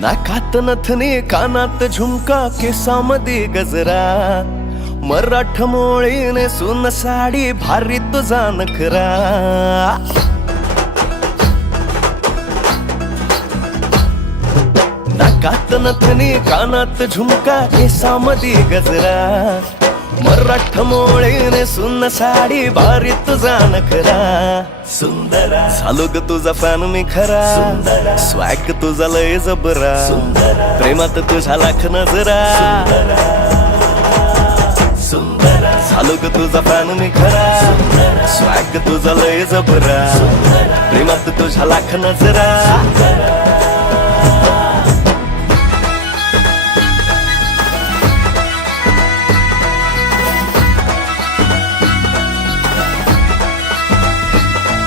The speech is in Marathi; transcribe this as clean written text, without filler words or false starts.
नाकात नथनी कानात झुमका केसामध्ये गजरा मराठ मोळीने सुन साडी भारी तुझा नखरा नाकात नथनी कानात झुमका केसामध्ये गजरा मराठ मोळीने सुन साडी भारी तुझा नखरा सुंदरा झालो ग तुझा फॅन मी खरा स्वॅग तुझा लय जबरा प्रेमात तुझा लाख नजरा झालो ग तुझा फॅन मी खरा स्वॅग तुझा लय जबरा प्रेमात तुझा लाख नजरा